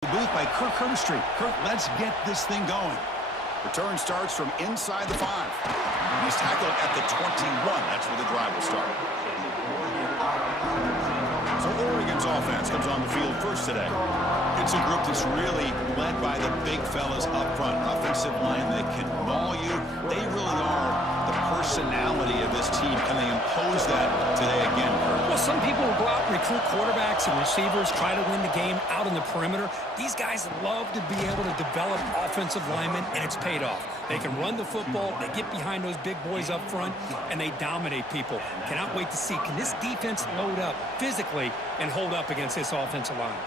Booth by Kirk Herbstreit. Kirk, let's get this thing going. Return starts from inside the 5. He's tackled at the 21. That's where the drive will start. So Oregon's offense comes on the field first today. It's a group that's really led by the big fellas up front. Offensive line that can maul you. They really are the personality of this team. Can they impose that today again, Kirk? Well, some people will go out and recruit quarterbacks and receivers, try to win the game out on the perimeter. These guys love to be able to develop offensive linemen, and it's paid off. They can run the football, they get behind those big boys up front, and they dominate people. Cannot wait to see, can this defense load up physically and hold up against this offensive line?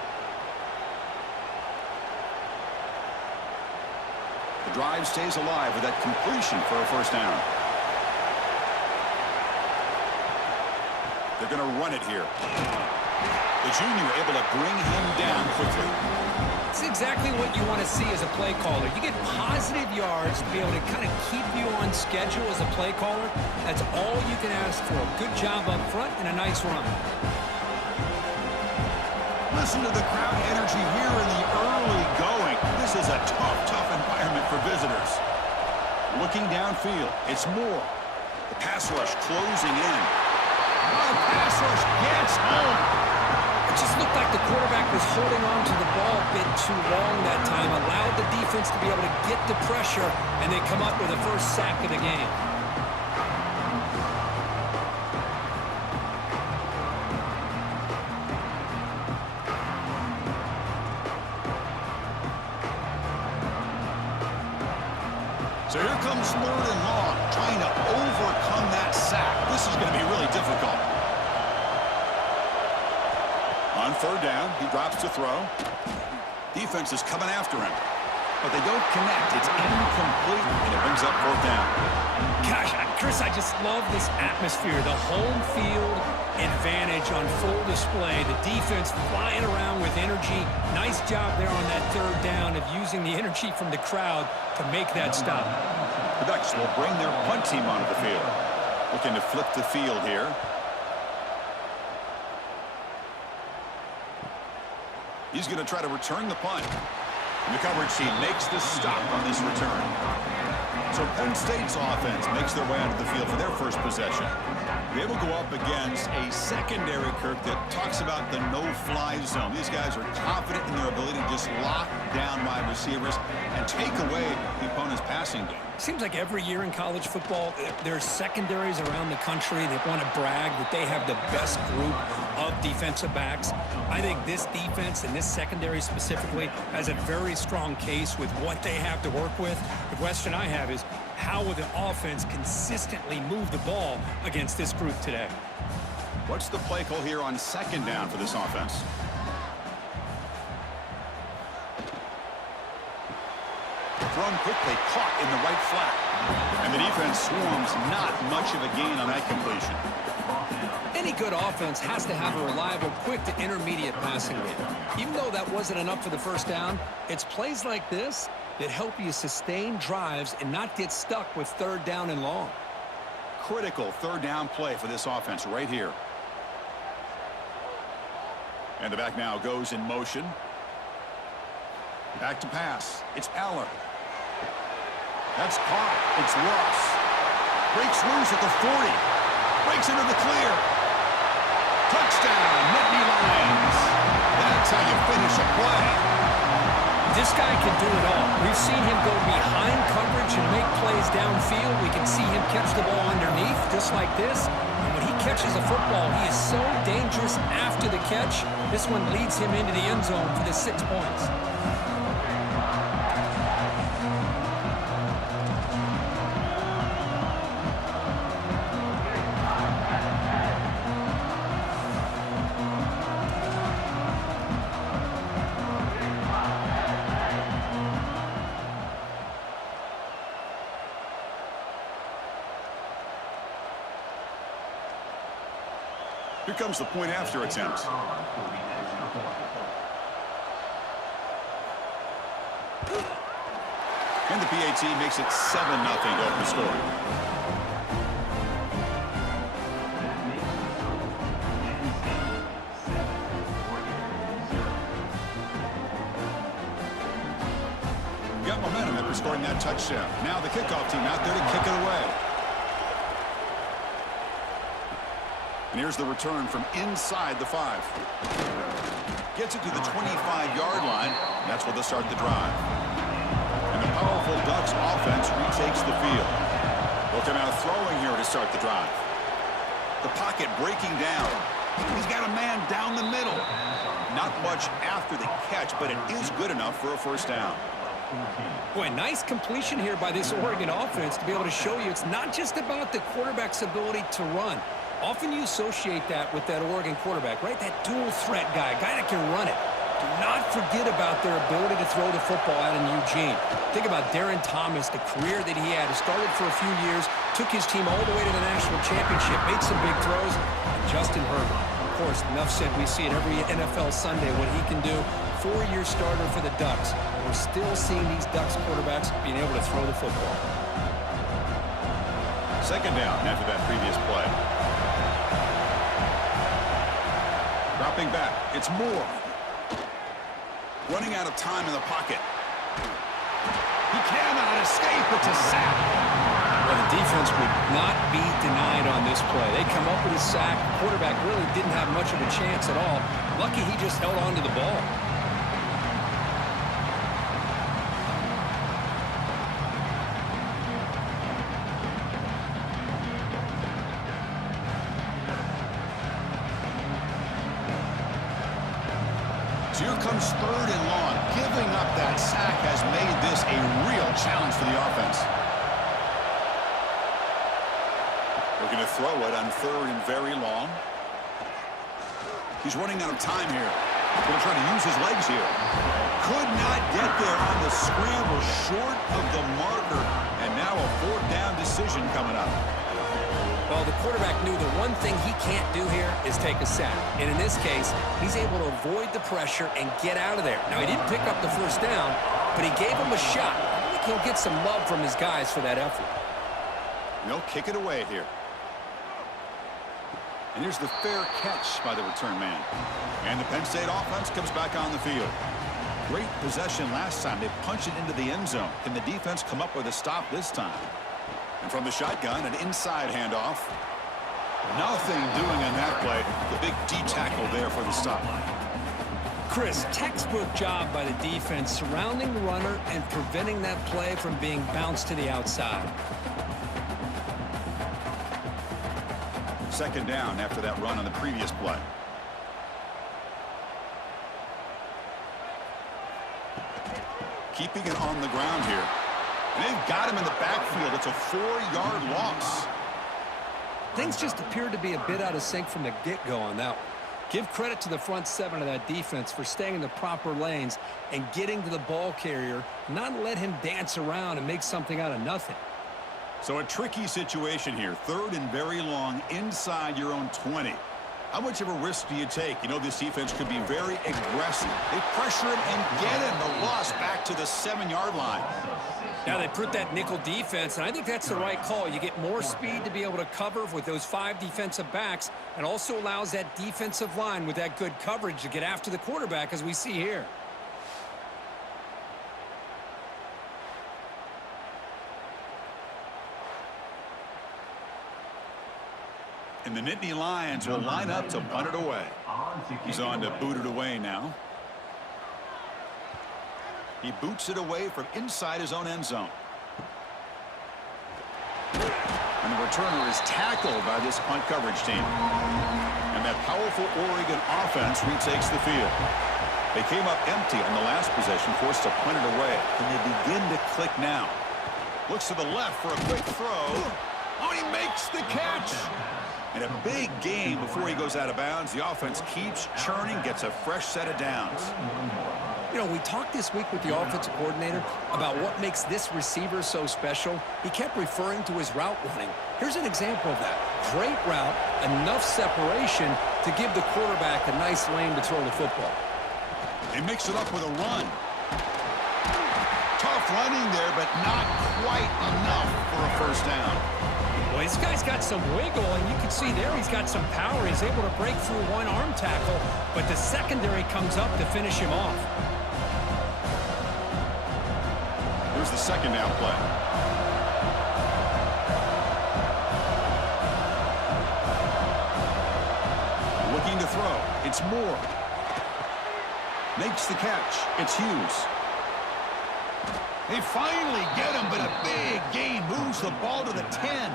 The drive stays alive with that completion for a first down. They're going to run it here. The junior able to bring him down quickly. It's exactly what you want to see as a play caller. You get positive yards to be able to kind of keep you on schedule as a play caller. That's all you can ask for. Good job up front and a nice run. Listen to the crowd energy here in the early going. This is a tough environment for visitors. Looking downfield, it's Moore. The pass rush closing in. Oh, pass rush gets home. It just looked like the quarterback was holding on to the ball a bit too long that time, allowed the defense to be able to get the pressure, and they come up with the first sack of the game. So here comes 3rd and long, trying to overcome that sack. This is going to be really difficult. On 3rd down, he drops to throw. Defense is coming after him, But they don't connect. It's incomplete, and it brings up 4th down. Gosh, Chris, I just love this atmosphere. The home field advantage on full display. The defense flying around with energy. Nice job there on that 3rd down of using the energy from the crowd to make that stop. The Ducks will bring their punt team onto the field. Looking to flip the field here. He's going to try to return the punt. And the coverage team makes the stop on this return. So Penn State's offense makes their way onto the field for their first possession. They will go up against a secondary, Kirk, that talks about the no-fly zone. These guys are confident in their ability to just lock down wide receivers and take away the opponent's passing game. Seems like every year in college football, there's secondaries around the country that want to brag that they have the best group of defensive backs. I think this defense and this secondary specifically has a very strong case with what they have to work with. The question I have is, how will the offense consistently move the ball against this group today? What's the play call here on 2nd down for this offense? Thrown quickly, caught in the right flat. And the defense swarms, not much of a gain on that completion. Any good offense has to have a reliable, quick to intermediate passing game. Even though that wasn't enough for the first down, it's plays like this that help you sustain drives and not get stuck with 3rd down and long. Critical 3rd down play for this offense right here. And the back now goes in motion. Back to pass. It's Aller. That's caught. It's Ross. Breaks loose at the 40. Breaks into the clear. Touchdown, Nittany Lions. That's how you finish a play. This guy can do it all. We've seen him go behind coverage and make plays downfield. We can see him catch the ball underneath, just like this. And when he catches a football, he is so dangerous after the catch. This one leads him into the end zone for the 6 points. Here comes the point after attempt. And the PAT makes it 7-0 to open the score. got momentum after scoring that touchdown. Now the kickoff team out there to kick it away. And here's the return from inside the 5. Gets it to the 25-yard line. That's where they'll start the drive. And the powerful Ducks offense retakes the field. They'll come out throwing here to start the drive. The pocket breaking down. He's got a man down the middle. Not much after the catch, but it is good enough for a first down. Boy, nice completion here by this Oregon offense to be able to show you it's not just about the quarterback's ability to run. Often you associate that with that Oregon quarterback, right? That dual threat guy, a guy that can run it. Do not forget about their ability to throw the football out in Eugene. Think about Darren Thomas, the career that he had. He started for a few years, took his team all the way to the national championship, made some big throws. And Justin Herbert, of course, enough said, we see it every NFL Sunday what he can do. 4-year starter for the Ducks. We're still seeing these Ducks quarterbacks being able to throw the football. Second down after that previous play. Dropping back. It's Moore. Running out of time in the pocket. He cannot escape. It's a sack. Well, the defense would not be denied on this play. They come up with a sack. The quarterback really didn't have much of a chance at all. Lucky he just held on to the ball. So here comes 3rd and long. Giving up that sack has made this a real challenge for the offense. Looking to throw it on 3rd and very long. He's running out of time here. Going to try to use his legs here. Could not get there on the scramble, short of the marker. And now a 4th down decision coming up. Well, the quarterback knew the one thing he can't do here is take a sack. And in this case, he's able to avoid the pressure and get out of there. Now, he didn't pick up the first down, but he gave him a shot. I think he'll get some love from his guys for that effort. No, kick it away here. And here's the fair catch by the return man. And the Penn State offense comes back on the field. Great possession last time. They punched it into the end zone. Can the defense come up with a stop this time? And from the shotgun, an inside handoff. Nothing doing on that play. The big D tackle there for the stop. Chris, textbook job by the defense surrounding the runner and preventing that play from being bounced to the outside. Second down after that run on the previous play. Keeping it on the ground here. And they've got him in the backfield. It's a 4-yard loss. Things just appeared to be a bit out of sync from the get-go on that one. Give credit to the front 7 of that defense for staying in the proper lanes and getting to the ball carrier, not let him dance around and make something out of nothing. So a tricky situation here. 3rd and very long inside your own 20. How much of a risk do you take? You know this defense could be very aggressive. They pressure him and get him. The loss back to the 7-yard line. Now they put that nickel defense, and I think that's the right call. You get more speed to be able to cover with those 5 defensive backs, and also allows that defensive line with that good coverage to get after the quarterback, as we see here. And the Nittany Lions will line up to punt it away. He's on to boot it away now. He boots it away from inside his own end zone. And the returner is tackled by this punt coverage team. And that powerful Oregon offense retakes the field. They came up empty on the last possession, forced to punt it away. Can they begin to click now? Looks to the left for a quick throw. Oh, he makes the catch. And a big gain before he goes out of bounds. The offense keeps churning, gets a fresh set of downs. You know, we talked this week with the offensive coordinator about what makes this receiver so special. He kept referring to his route running. Here's an example of that. Great route, enough separation to give the quarterback a nice lane to throw the football. They mix it up with a run. Tough running there, but not quite enough for a first down. Well, this guy's got some wiggle, and you can see there he's got some power. He's able to break through one arm tackle, but the secondary comes up to finish him off. Here's the second down play. Looking to throw. It's Moore. Makes the catch. It's Hughes. They finally get him, but a big gain moves the ball to the 10.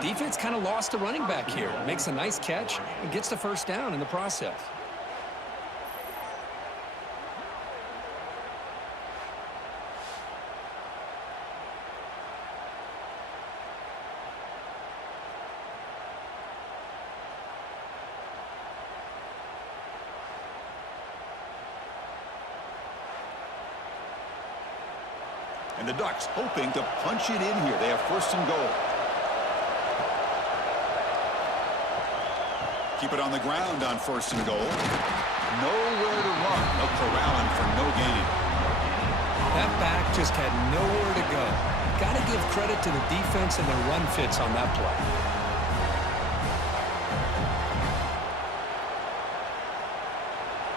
Defense kind of lost a running back here. Makes a nice catch and gets the first down in the process. And the Ducks hoping to punch it in here. They have first and goal. Keep it on the ground on first and goal. Nowhere to run. They'll corral him for no gain. That back just had nowhere to go. Got to give credit to the defense and their run fits on that play.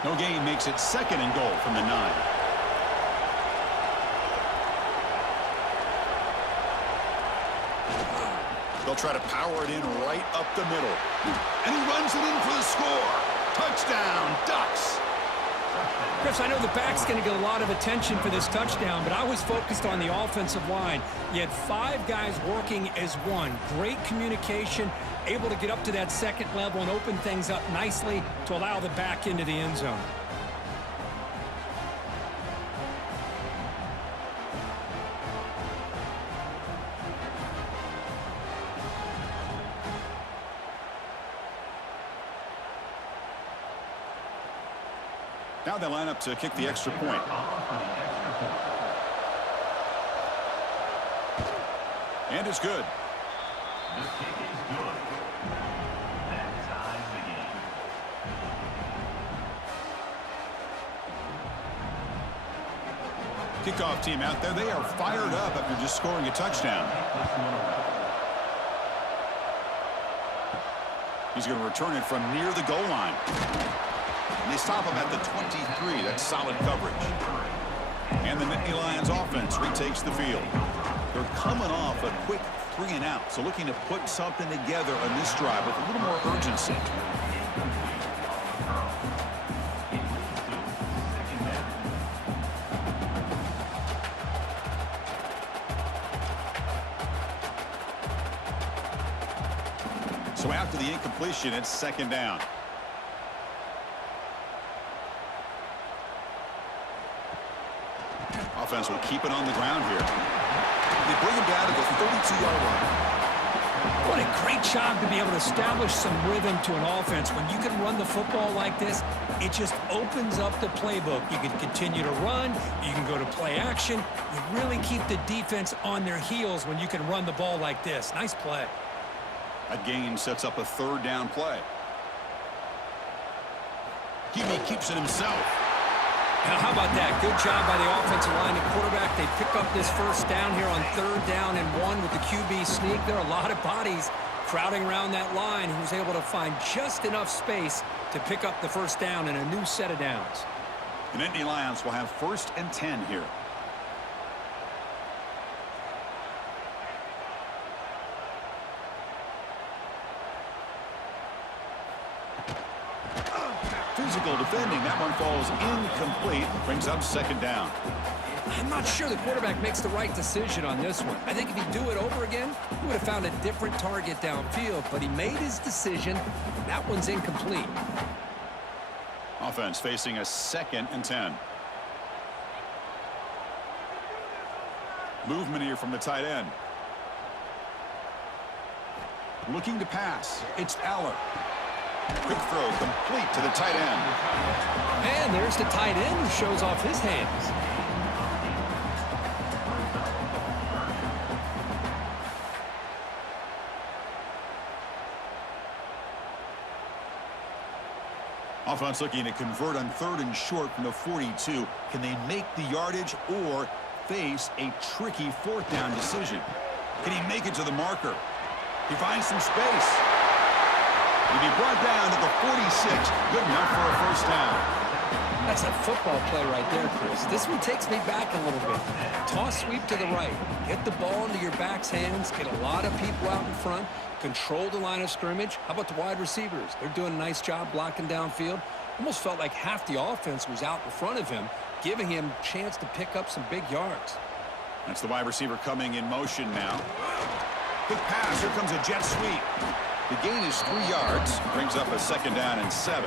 No gain makes it second and goal from the 9. They'll try to power it in right up the middle. And he runs it in for the score. Touchdown, Ducks. Chris, I know the back's going to get a lot of attention for this touchdown, but I was focused on the offensive line. You had 5 guys working as one. Great communication, able to get up to that second level and open things up nicely to allow the back into the end zone. Now they line up to kick the extra point. And it's good. The kick is good. That ties the game. Kickoff team out there. They are fired up after just scoring a touchdown. He's going to return it from near the goal line. And they stop him at the 23. That's solid coverage. And the Nittany Lions offense retakes the field. They're coming off a quick 3 and out, so looking to put something together on this drive with a little more urgency. So after the incompletion, it's second down. Offense will keep it on the ground here. They bring him down to the 32-yard line. What a great job to be able to establish some rhythm to an offense. When you can run the football like this, it just opens up the playbook. You can continue to run. You can go to play action. You really keep the defense on their heels when you can run the ball like this. Nice play. That gain sets up a third down play. Hebe keeps it himself. Now, how about that? Good job by the offensive line and quarterback. They pick up this first down here on 3rd down and 1 with the QB sneak. There are a lot of bodies crowding around that line. He was able to find just enough space to pick up the first down in a new set of downs. The Nittany Lions will have 1st and 10 here. Physical defending. That one falls incomplete. Brings up second down. I'm not sure the quarterback makes the right decision on this one. I think if he'd do it over again, he would have found a different target downfield, but he made his decision. That one's incomplete. Offense facing a 2nd and 10. Movement here from the tight end. Looking to pass. It's Aller. Quick throw complete to the tight end. And there's the tight end who shows off his hands. Offense looking to convert on 3rd and short from the 42. Can they make the yardage or face a tricky 4th down decision? Can he make it to the marker? He finds some space. He'll be brought down to the 46. Good enough for a first down. That's a football play right there, Chris. This one takes me back a little bit. Toss sweep to the right. Get the ball into your back's hands. Get a lot of people out in front. Control the line of scrimmage. How about the wide receivers? They're doing a nice job blocking downfield. Almost felt like half the offense was out in front of him, giving him a chance to pick up some big yards. That's the wide receiver coming in motion now. Quick pass. Here comes a jet sweep. The gain is 3 yards. Brings up a 2nd down and 7.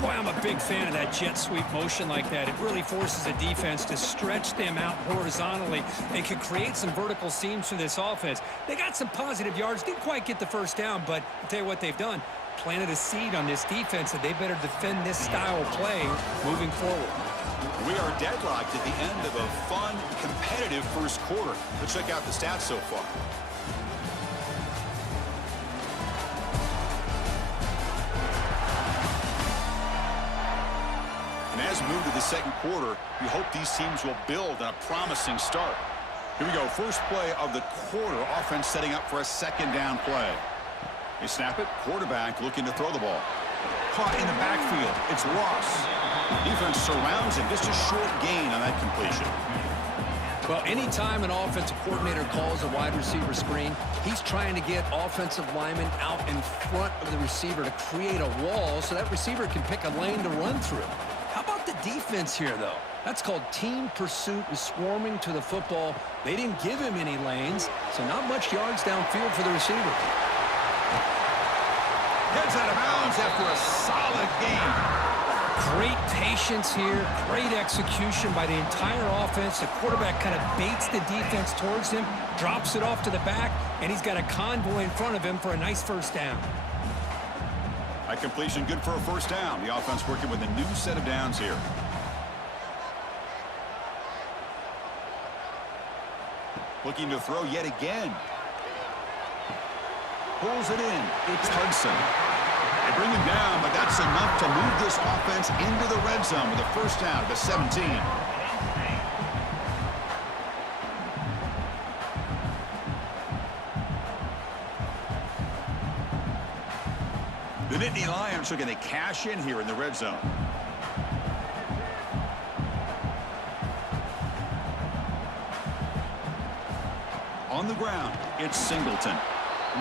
Boy, I'm a big fan of that jet sweep motion like that. It really forces a defense to stretch them out horizontally. They could create some vertical seams for this offense. They got some positive yards. Didn't quite get the first down, but I'll tell you what they've done. Planted a seed on this defense that they better defend this style of play moving forward. We are deadlocked at the end of a fun, competitive first quarter. Let's check out the stats so far. And as we move to the second quarter, we hope these teams will build on a promising start. Here we go. First play of the quarter. Offense setting up for a 2nd down play. They snap it. Quarterback looking to throw the ball. Caught in the backfield. It's Ross. Defense surrounds him. Just a short gain on that completion. Well, anytime an offensive coordinator calls a wide receiver screen, he's trying to get offensive linemen out in front of the receiver to create a wall so that receiver can pick a lane to run through. How about the defense here, though? That's called team pursuit and swarming to the football. They didn't give him any lanes, so not much yards downfield for the receiver. Heads out of bounds after a solid gain. Great patience here, great execution by the entire offense. The quarterback kind of baits the defense towards him, drops it off to the back, and he's got a convoy in front of him for a nice first down. That completion good for a first down. The offense working with a new set of downs here. Looking to throw yet again. Pulls it in. It's Hudson. They bring him down, but that's enough to move this offense into the red zone with a first down at the 17. The Nittany Lions are going to cash in here in the red zone. On the ground, it's Singleton.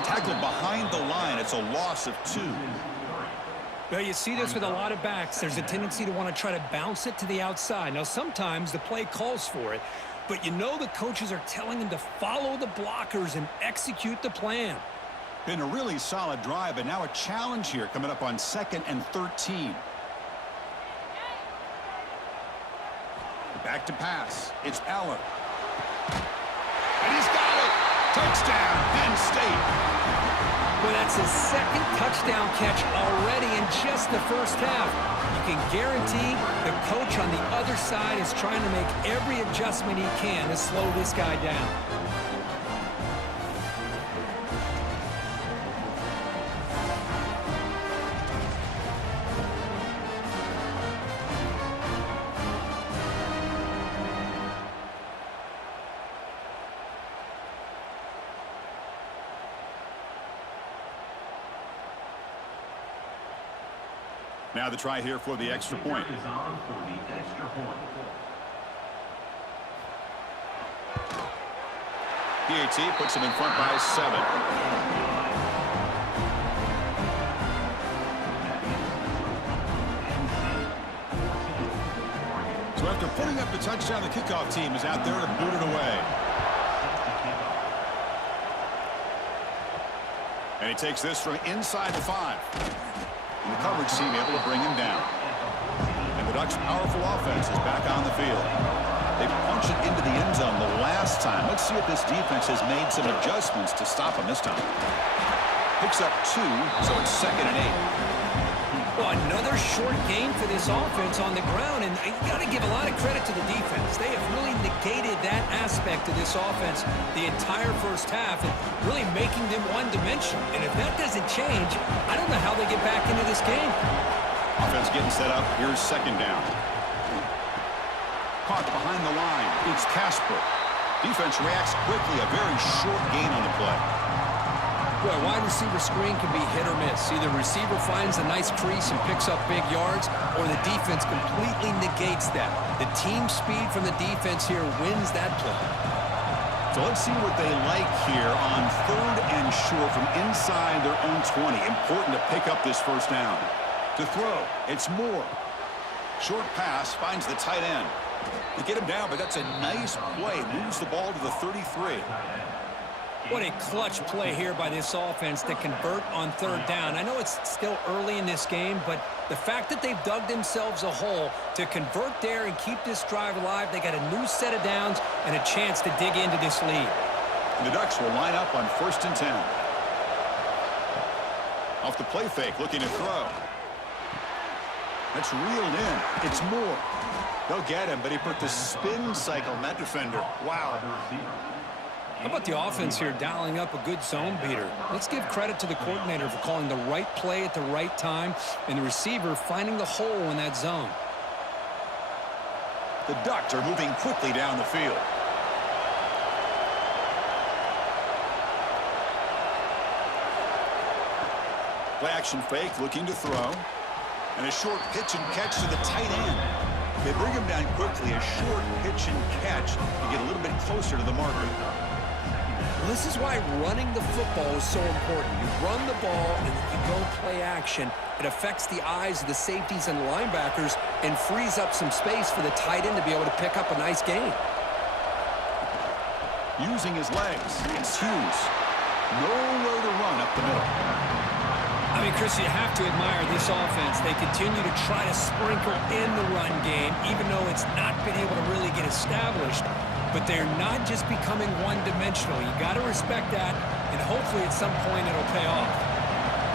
Tackled behind the line. It's a loss of 2. Well, you see this with a lot of backs. There's a tendency to want to try to bounce it to the outside. Now, sometimes the play calls for it, but you know the coaches are telling them to follow the blockers and execute the plan. Been a really solid drive, but now a challenge here coming up on 2nd and 13. Back to pass. It's Aller. And he's got it. Touchdown, Penn State. Well, that's his 2nd touchdown catch already in just the first half. You can guarantee the coach on the other side is trying to make every adjustment he can to slow this guy down. Now the try here for the extra point. Is on for the extra point. PAT puts him in front by 7. So after putting up the touchdown, the kickoff team is out there to boot it away. And he takes this from inside the 5. And the coverage team able to bring him down. And the Ducks' powerful offense is back on the field. They punched it into the end zone the last time. Let's see if this defense has made some adjustments to stop him this time. Picks up 2, so it's 2nd and 8. Well, another short gain for this offense on the ground, and you got to give a lot of credit to the defense. They have really negated that aspect of this offense the entire first half, and really making them one-dimensional. And if that doesn't change, I don't know how they get back into this game. Offense getting set up. Here's 2nd down. Caught behind the line. It's Casper. Defense reacts quickly. A very short gain on the play. Well, a wide receiver screen can be hit or miss. Either the receiver finds a nice crease and picks up big yards, or the defense completely negates that. The team speed from the defense here wins that play. So let's see what they like here on 3rd and short from inside their own 20. Important to pick up this first down. To throw, it's Moore. Short pass finds the tight end. They get him down, but that's a nice play. Moves the ball to the 33. What a clutch play here by this offense to convert on 3rd down. I know it's still early in this game, but the fact that they've dug themselves a hole to convert there and keep this drive alive, they got a new set of downs and a chance to dig into this lead. And the Ducks will line up on 1st and 10. Off the play fake, looking to throw. That's reeled in. It's Moore. They'll get him, but he put the spin cycle on that defender. Wow. How about the offense here dialing up a good zone beater? Let's give credit to the coordinator for calling the right play at the right time and the receiver finding the hole in that zone. The Ducks are moving quickly down the field. Play action fake, looking to throw. And a short pitch and catch to the tight end. They bring him down quickly. A short pitch and catch to get a little bit closer to the marker. Well, this is why running the football is so important. You run the ball and then you go play action. It affects the eyes of the safeties and linebackers and frees up some space for the tight end to be able to pick up a nice gain. Using his legs, it's Hughes. Nowhere to run up the middle. I mean, Chris, you have to admire this offense. They continue to try to sprinkle in the run game, even though it's not been able to really get established. But they're not just becoming one-dimensional. You got to respect that, and hopefully at some point it'll pay off.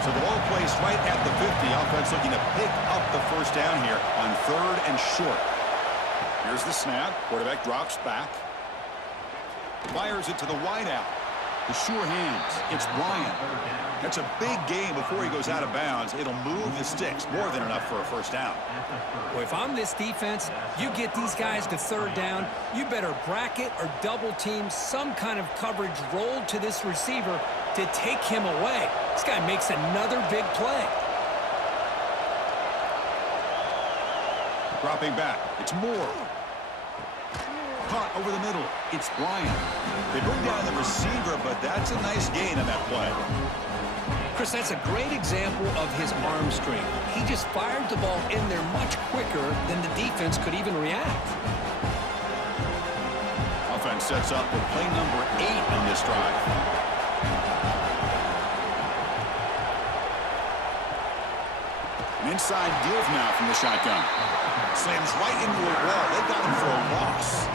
So the ball placed right at the 50. Offense looking to pick up the first down here on 3rd and short. Here's the snap. Quarterback drops back. Fires it to the wideout. The sure hands. It's Bryant. That's a big gain before he goes out of bounds. It'll move the sticks. More than enough for a first down. Well, if I'm this defense, you get these guys to 3rd down, you better bracket or double team some kind of coverage rolled to this receiver to take him away. This guy makes another big play. Dropping back. It's Moore. Caught over the middle. It's Bryant. They bring down the receiver, but that's a nice gain on that play. Chris, that's a great example of his arm strength. He just fired the ball in there much quicker than the defense could even react. Offense sets up with play number 8 on this drive. An inside give now from the shotgun. Slams right into a wall. They got him for a loss.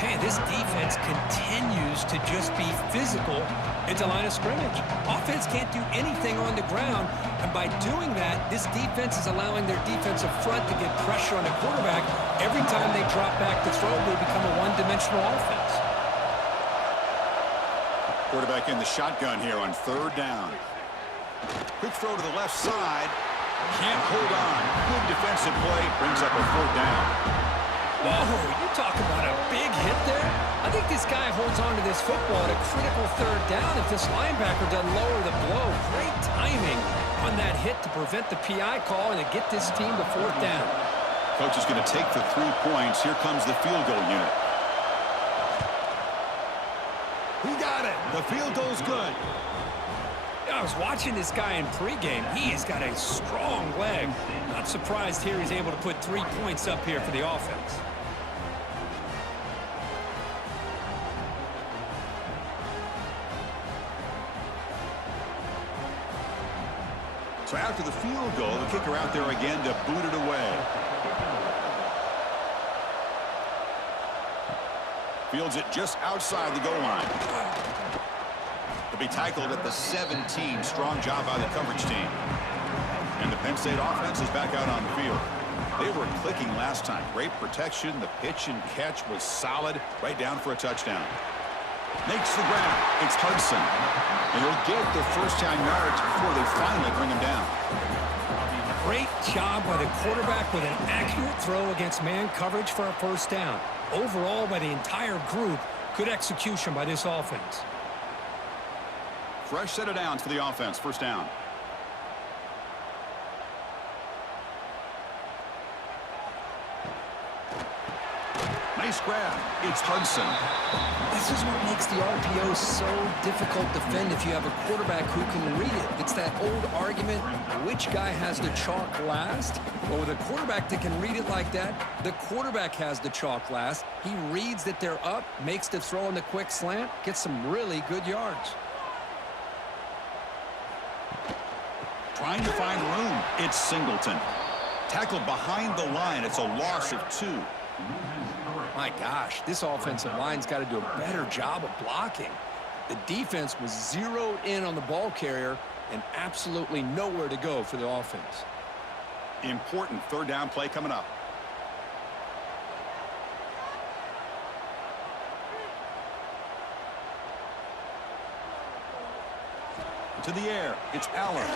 Hey, this defense continues to just be physical at the line of scrimmage. Offense can't do anything on the ground, and by doing that, this defense is allowing their defensive front to get pressure on the quarterback. Every time they drop back to throw, they become a one-dimensional offense. Quarterback in the shotgun here on 3rd down. Quick throw to the left side. Can't hold on. Good defensive play. Brings up a 4th down. Oh, you talk about a big hit there. I think this guy holds on to this football at a critical 3rd down if this linebacker doesn't lower the blow. Great timing on that hit to prevent the PI call and to get this team to 4th down. Coach is going to take the 3 points. Here comes the field goal unit. He got it. The field goal's good. I was watching this guy in pregame. He has got a strong leg. Not surprised here he's able to put 3 points up here for the offense. So after the field goal, the kicker out there again to boot it away. Fields it just outside the goal line. He'll be tackled at the 17. Strong job by the coverage team. And the Penn State offense is back out on the field. They were clicking last time. Great protection. The pitch and catch was solid. Right down for a touchdown. Makes the ground. It's Hudson. And he'll get the first-down yards before they finally bring him down. Great job by the quarterback with an accurate throw against man coverage for a first down. Overall, by the entire group, good execution by this offense. Fresh set of downs for the offense. First down. Nice grab. It's Hudson. This is what makes the RPO so difficult to defend if you have a quarterback who can read it. It's that old argument, which guy has the chalk last? Well, with a quarterback that can read it like that, the quarterback has the chalk last. He reads that they're up, makes the throw in the quick slant, gets some really good yards. Trying to find room. It's Singleton. Tackled behind the line. It's a loss of 2. My gosh, this offensive line's got to do a better job of blocking. The defense was zeroed in on the ball carrier and absolutely nowhere to go for the offense. Important third down play coming up. To the air. It's Allen.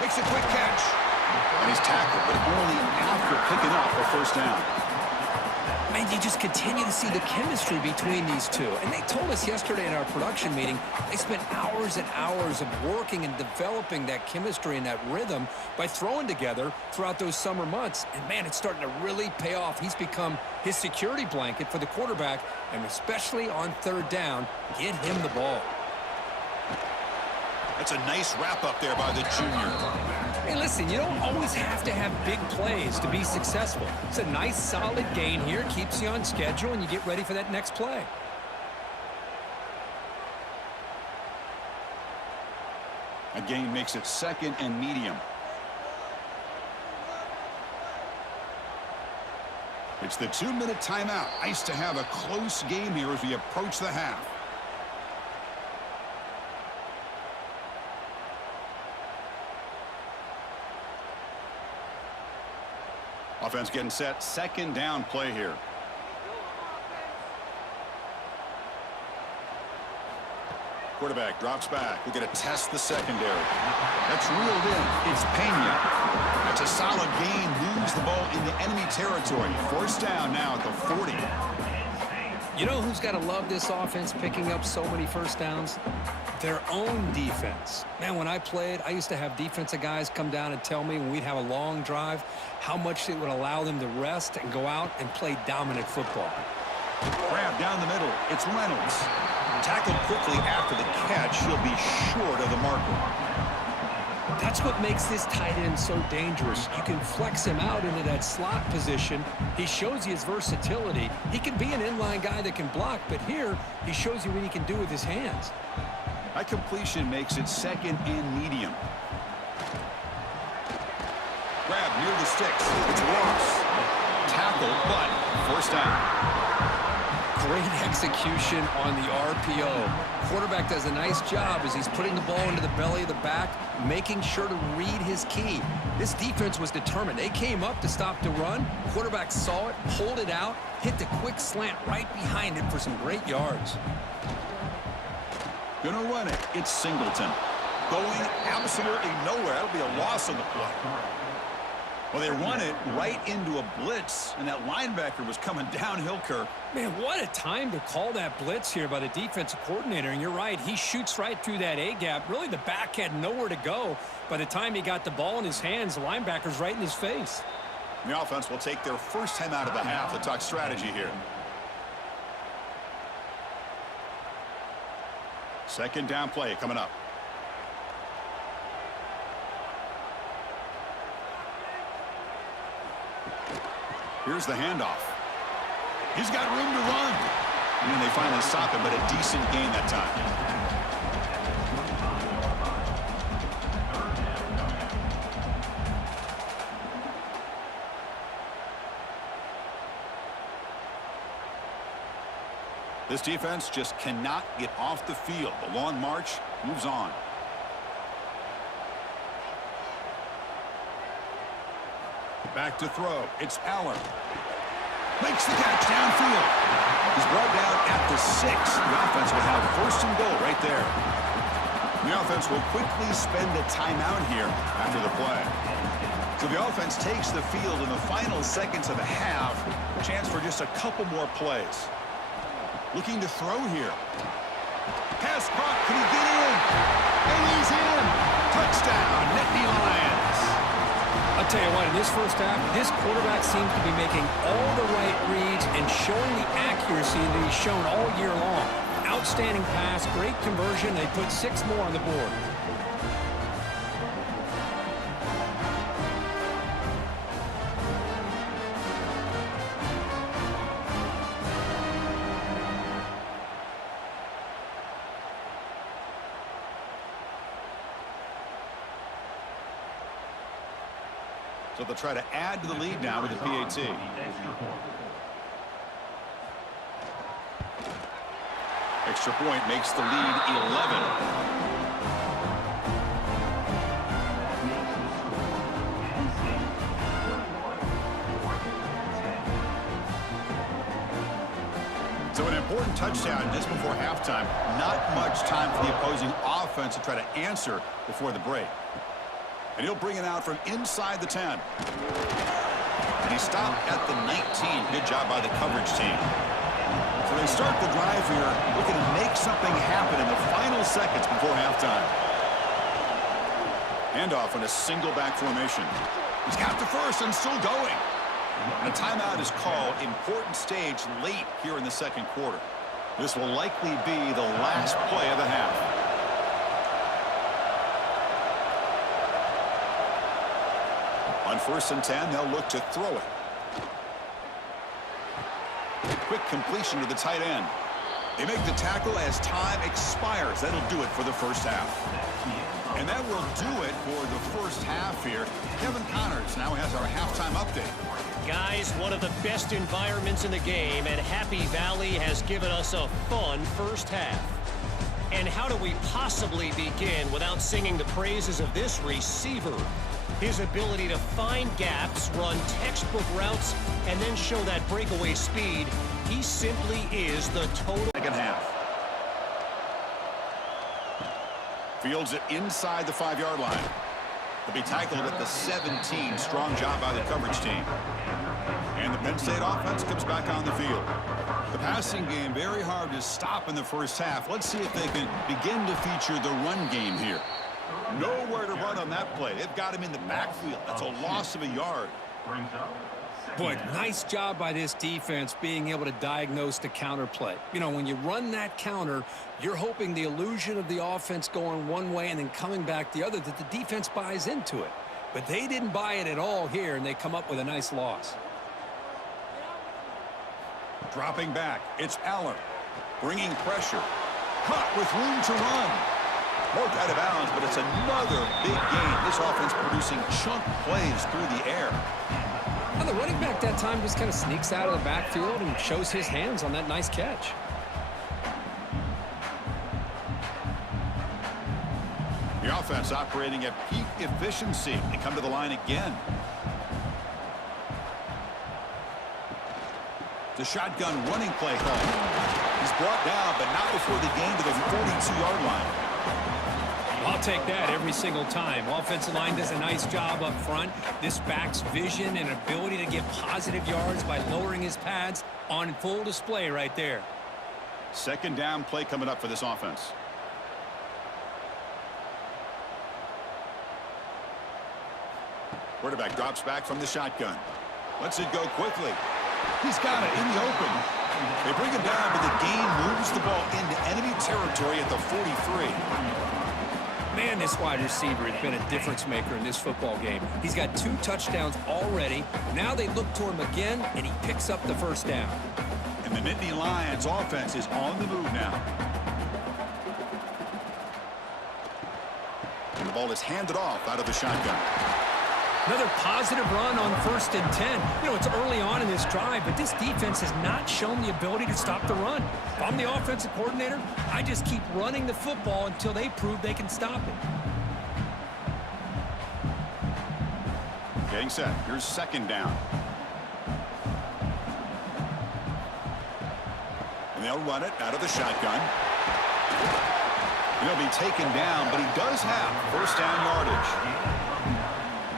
Makes a quick catch. And he's tackled, but only after picking up a first down. Man, you just continue to see the chemistry between these two. And they told us yesterday in our production meeting, they spent hours and hours of working and developing that chemistry and that rhythm by throwing together throughout those summer months. And, man, it's starting to really pay off. He's become his security blanket for the quarterback, and especially on third down, get him the ball. That's a nice wrap-up there by the junior. Hey, listen, you don't always have to have big plays to be successful. It's a nice, solid gain here, keeps you on schedule, and you get ready for that next play. A gain makes it second and medium. It's the 2-minute timeout. Nice to have a close game here as we approach the half. Offense getting set. Second down play here. Quarterback drops back. We're going to test the secondary. That's reeled in. It's Penn. That's a solid gain. Moves the ball into enemy territory. First down now at the 40. You know who's got to love this offense picking up so many first downs? Their own defense. Man, when I played, I used to have defensive guys come down and tell me when we'd have a long drive how much it would allow them to rest and go out and play dominant football. Grab down the middle. It's Reynolds. Tackled quickly after the catch. He'll be short of the marker. That's what makes this tight end so dangerous. You can flex him out into that slot position. He shows you his versatility. He can be an inline guy that can block, but here he shows you what he can do with his hands. That completion makes it second and medium. Grab near the sticks. It's Ross. Tackle, but first down. Great execution on the RPO. Quarterback does a nice job as he's putting the ball into the belly of the back, making sure to read his key. This defense was determined. They came up to stop the run. Quarterback saw it, pulled it out, hit the quick slant right behind it for some great yards. Gonna run it. It's Singleton. Going absolutely nowhere. That'll be a loss on the play. Well, they run it right into a blitz, and that linebacker was coming downhill, Kirk. Man, what a time to call that blitz here by the defensive coordinator. And you're right, he shoots right through that A-gap. Really, the back had nowhere to go. By the time he got the ball in his hands, the linebacker's right in his face. The offense will take their first time out of the half. Let's talk strategy here. Second down play coming up. Here's the handoff. He's got room to run. And then they finally stop him, but a decent gain that time. This defense just cannot get off the field. The long march moves on. Back to throw. It's Allen. Makes the catch downfield. He's brought down at the 6. The offense will have first and goal right there. The offense will quickly spend a timeout here after the play. So the offense takes the field in the final seconds of the half. Chance for just a couple more plays. Looking to throw here. Pass caught. Can he get in? And he's in. Touchdown, Nittany Lions. I'll tell you what, in this first half, this quarterback seems to be making all the right reads and showing the accuracy that he's shown all year long. Outstanding pass, great conversion. They put 6 more on the board. So they'll try to add to the lead now with the PAT. Extra point makes the lead 11. So an important touchdown just before halftime. Not much time for the opposing offense to try to answer before the break. And he'll bring it out from inside the 10. And he stopped at the 19. Good job by the coverage team. So they start the drive here, looking to make something happen in the final seconds before halftime. Handoff in a single back formation. He's got the first and still going. And a timeout is called. Important stage late here in the second quarter. This will likely be the last play of the half. On 1st and 10, they'll look to throw it. Quick completion to the tight end. They make the tackle as time expires. That'll do it for the first half. And that will do it for the first half here. Kevin Connors now has our halftime update. Guys, one of the best environments in the game, and Happy Valley has given us a fun first half. And how do we possibly begin without singing the praises of this receiver? His ability to find gaps, run textbook routes, and then show that breakaway speed. He simply is the total. Second half. Fields it inside the 5-yard line. He'll be tackled at the 17. Strong job by the coverage team. And the Penn State offense comes back on the field. The passing game very hard to stop in the first half. Let's see if they can begin to feature the run game here. Nowhere to run on that play. They've got him in the backfield. That's a loss of a yard. Boy, nice job by this defense being able to diagnose the counter play. You know, when you run that counter, you're hoping the illusion of the offense going one way and then coming back the other, that the defense buys into it. But they didn't buy it at all here, and they come up with a nice loss. Dropping back, it's Aller. Bringing pressure. Caught with room to run. Marked out of bounds, but it's another big gain. This offense producing chunk plays through the air. Now the running back that time just kind of sneaks out of the backfield and shows his hands on that nice catch. The offense operating at peak efficiency. They come to the line again. The shotgun running play call. He's brought down, but not before the gain to the 42-yard line. I'll take that every single time. Offensive line does a nice job up front. This back's vision and ability to get positive yards by lowering his pads on full display right there. Second down play coming up for this offense. Quarterback drops back from the shotgun. Lets it go quickly. He's got it in the open. They bring him down, but the gain moves the ball into enemy territory at the 43. Man, this wide receiver has been a difference maker in this football game. He's got 2 touchdowns already. Now they look to him again, and he picks up the first down. And the Nittany Lions offense is on the move now. And the ball is handed off out of the shotgun. Another positive run on 1st and 10. You know, it's early on in this drive, but this defense has not shown the ability to stop the run. If I'm the offensive coordinator, I just keep running the football until they prove they can stop it. Getting set. Here's second down. And they'll run it out of the shotgun. He'll be taken down, but he does have first down yardage.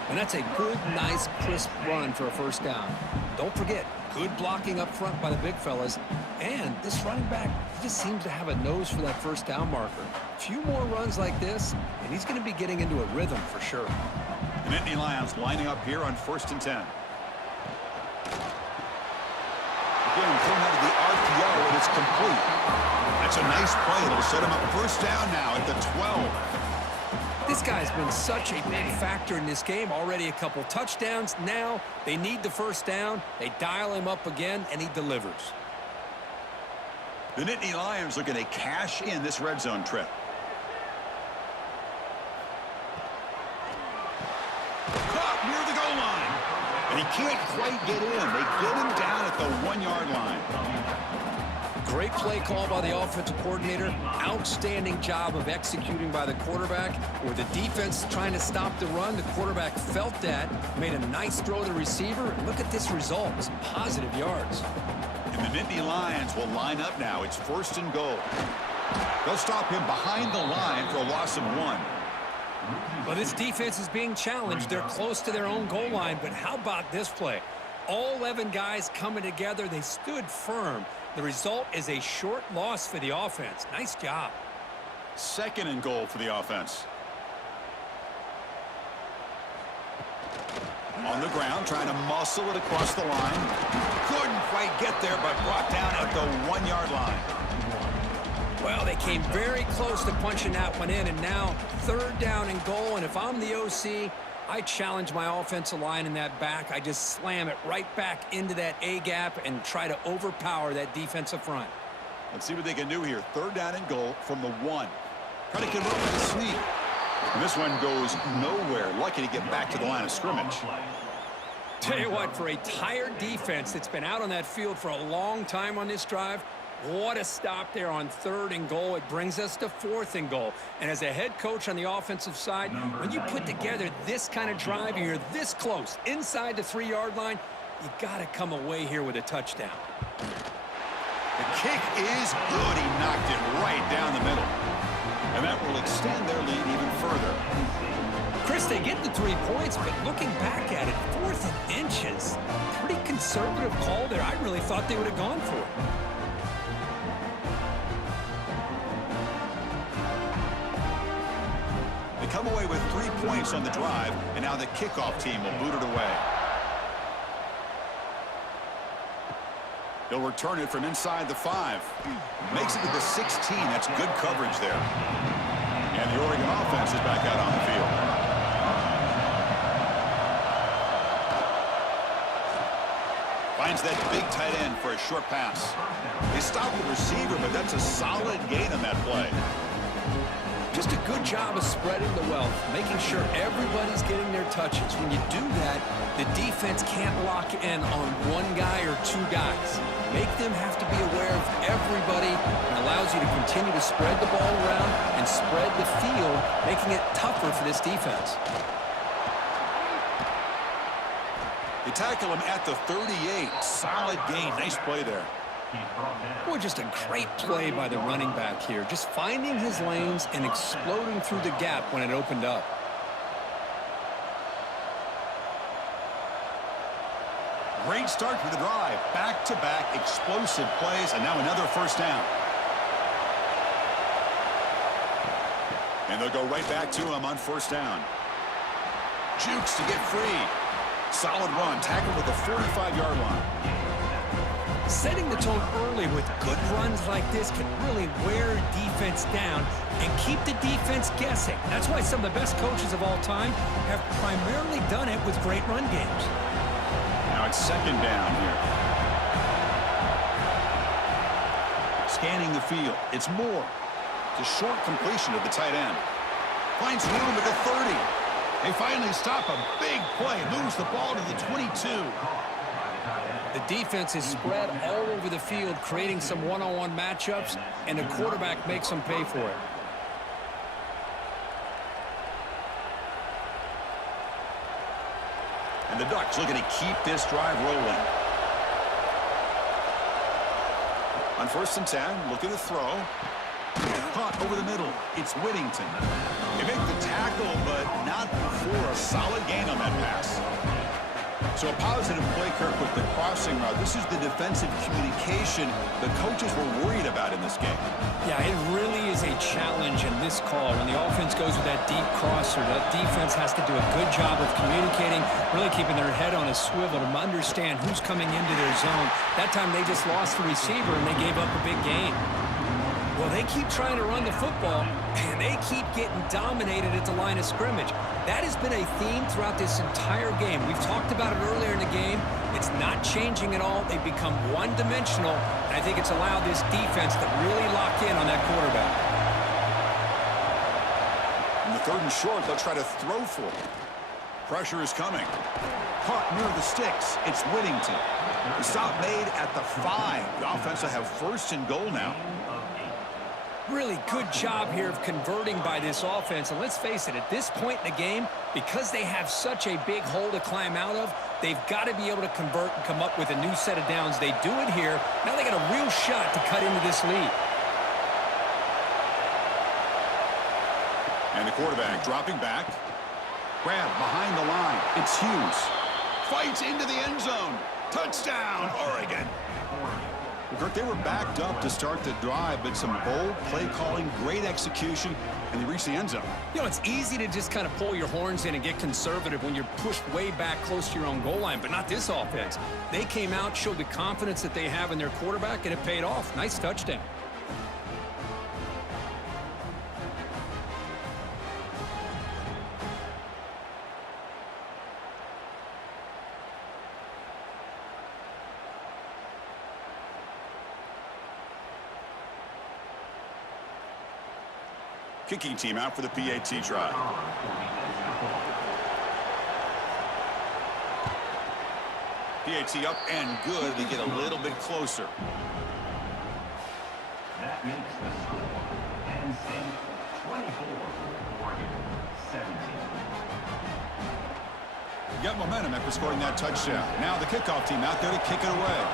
And that's a good, nice, crisp run for a first down. don't forget, good blocking up front by the big fellas. And this running back just seems to have a nose for that first down marker. A few more runs like this, and he's going to be getting into a rhythm for sure. The Nittany Lions lining up here on 1st and 10. Again, thrown out of the RPO, and it's complete. That's a nice play. It'll set him up 1st down now at the 12. This guy's been such a big factor in this game. Already a couple touchdowns. Now they need the 1st down. They dial him up again, and he delivers. The Nittany Lions looking to cash in this red zone trip. Caught near the goal line. And he can't quite get in. They get him down at the 1-yard line. Great play call by the offensive coordinator. Outstanding job of executing by the quarterback. With the defense trying to stop the run, the quarterback felt that, made a nice throw to the receiver. And look at this result. Some positive yards. And the Nittany Lions will line up now. It's 1st and goal. They'll stop him behind the line for a loss of 1. Well, this defense is being challenged. They're close to their own goal line, but how about this play? All 11 guys coming together. They stood firm. The result is a short loss for the offense. Nice job. 2nd and goal for the offense. On the ground, trying to muscle it across the line. Couldn't quite get there, but brought down at the 1-yard line. Well, they came very close to punching that one in, and now 3rd down and goal. And if I'm the OC, I challenge my offensive line in that back. I just slam it right back into that A-gap and try to overpower that defensive front. Let's see what they can do here. 3rd down and goal from the 1. Try to convert with a sneak. And this one goes nowhere. Lucky to get back to the line of scrimmage. Tell you what, for a tired defense that's been out on that field for a long time on this drive, what a stop there on 3rd and goal. It brings us to 4th and goal. And as a head coach on the offensive side, when you put together this kind of drive and you're this close inside the 3-yard line, you got to come away here with a touchdown. The kick is good. He knocked it right down the middle. And that will extend their lead even further. Chris, they get the 3 points, but looking back at it, 4th and inches. Pretty conservative call there. I really thought they would have gone for it. They come away with 3 points on the drive, and now the kickoff team will boot it away. They'll return it from inside the 5. Makes it to the 16. That's good coverage there. And the Oregon offense is back out on the field. Finds that big tight end for a short pass. They stop the receiver, but that's a solid gain on that play. Just a good job of spreading the wealth, making sure everybody's getting their touches. When you do that, the defense can't lock in on 1 guy or 2 guys. Make them have to be aware of everybody, and allows you to continue to spread the ball around and spread the field, making it tougher for this defense. They tackle him at the 38. Solid gain. Nice play there. Boy, just a great play by the running back here. Just finding his lanes and exploding through the gap when it opened up. Great start for the drive. Back-to-back explosive plays, and now another 1st down. And they'll go right back to him on 1st down. Jukes to get free. Solid run. Tackled at the 45-yard line. Setting the tone early with good runs like this can really wear defense down and keep the defense guessing. That's why some of the best coaches of all time have primarily done it with great run games. Now it's 2nd down here. Scanning the field. It's Moore. It's a short completion of the tight end. Finds room at the 30. They finally stop a big play. Moves the ball to the 22. The defense is spread all over the field, creating some one-on-one matchups, and the quarterback makes them pay for it. And the Ducks looking to keep this drive rolling. On 1st and 10, looking to throw. Caught over the middle. It's Whittington. They make the tackle, but not before a solid gain on that pass. So a positive play, Kirk, with the crossing route. This is the defensive communication the coaches were worried about in this game. Yeah, it really is a challenge in this call. When the offense goes with that deep crosser, that defense has to do a good job of communicating, really keeping their head on a swivel to understand who's coming into their zone. That time they just lost the receiver and they gave up a big gain. Well, they keep trying to run the football, and they keep getting dominated at the line of scrimmage. That has been a theme throughout this entire game. We've talked about it earlier in the game. It's not changing at all. They've become one-dimensional, and I think it's allowed this defense to really lock in on that quarterback. In the 3rd and short, they'll try to throw for it. Pressure is coming. Caught near the sticks. It's Whittington. The stop made at the 5. The offense will have 1st and goal now. Really good job here of converting by this offense. And let's face it, at this point in the game, because they have such a big hole to climb out of, they've got to be able to convert and come up with a new set of downs. They do it here. Now they got a real shot to cut into this lead. And the quarterback dropping back. Grab behind the line. It's Hughes. Fights into the end zone. Touchdown, Oregon. Kirk, they were backed up to start the drive, but some bold play calling, great execution, and they reached the end zone. You know, it's easy to just kind of pull your horns in and get conservative when you're pushed way back close to your own goal line, but not this offense. They came out, showed the confidence that they have in their quarterback, and it paid off. Nice touchdown. Kicking team out for the PAT try. PAT up and good. They get a little bit closer. That makes the score. Penn State 24, Oregon 17. Got momentum after scoring that touchdown. Now the kickoff team out there to kick it away.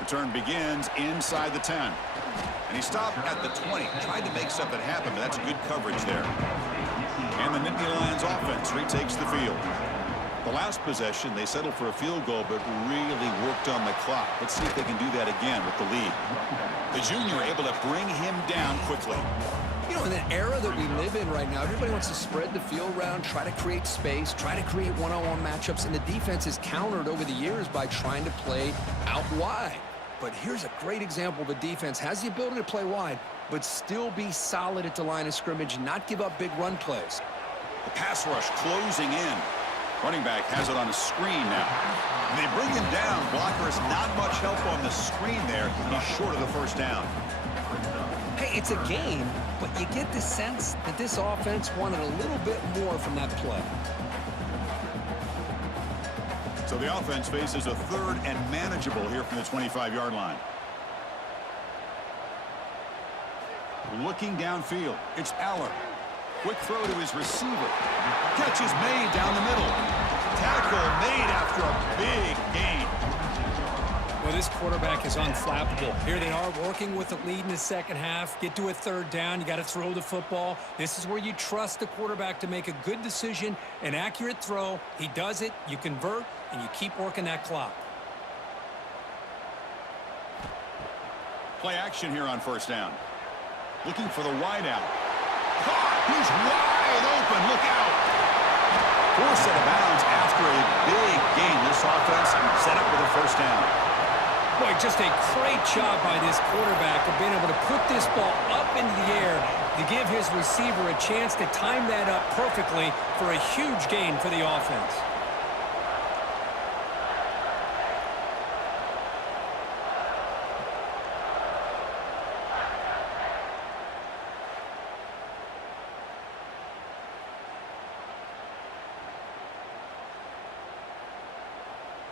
Return begins inside the 10. And he stopped at the 20. Tried to make something happen, but that's good coverage there. And the Nittany Lions offense retakes the field. The last possession, they settled for a field goal, but really worked on the clock. Let's see if they can do that again with the lead. The junior able to bring him down quickly. You know, in the era that we live in right now, everybody wants to spread the field around, try to create space, try to create one-on-one matchups, and the defense is countered over the years by trying to play out wide. But here's a great example of a defense has the ability to play wide, but still be solid at the line of scrimmage and not give up big run plays. The pass rush closing in. Running back has it on a screen now. And they bring him down. Blocker is not much help on the screen there. He's short of the 1st down. Hey, it's a game, but you get the sense that this offense wanted a little bit more from that play. So the offense faces a 3rd and manageable here from the 25-yard line. Looking downfield, it's Aller. Quick throw to his receiver. Catch is made down the middle. Tackle made after a big gain. Well, this quarterback is unflappable. Here they are working with the lead in the second half. Get to a 3rd down. You got to throw the football. This is where you trust the quarterback to make a good decision, an accurate throw. He does it. You convert, and you keep working that clock. Play action here on 1st down. Looking for the wide out. Caught! He's wide open. Look out! Forced out of bounds after a big gain. This offense set up with a 1st down. Boy, just a great job by this quarterback of being able to put this ball up into the air to give his receiver a chance to time that up perfectly for a huge gain for the offense.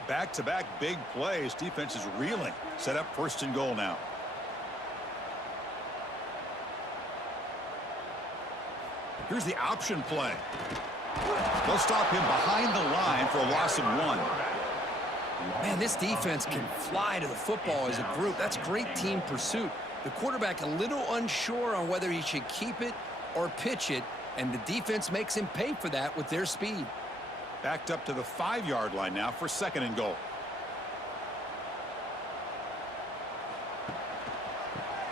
Back-to-back big plays. Defense is reeling. Set up 1st and goal now. Here's the option play. They'll stop him behind the line for a loss of 1. Man, this defense can fly to the football as a group. That's great team pursuit. The quarterback a little unsure on whether he should keep it or pitch it. and the defense makes him pay for that with their speed. Backed up to the 5-yard line now for 2nd and goal.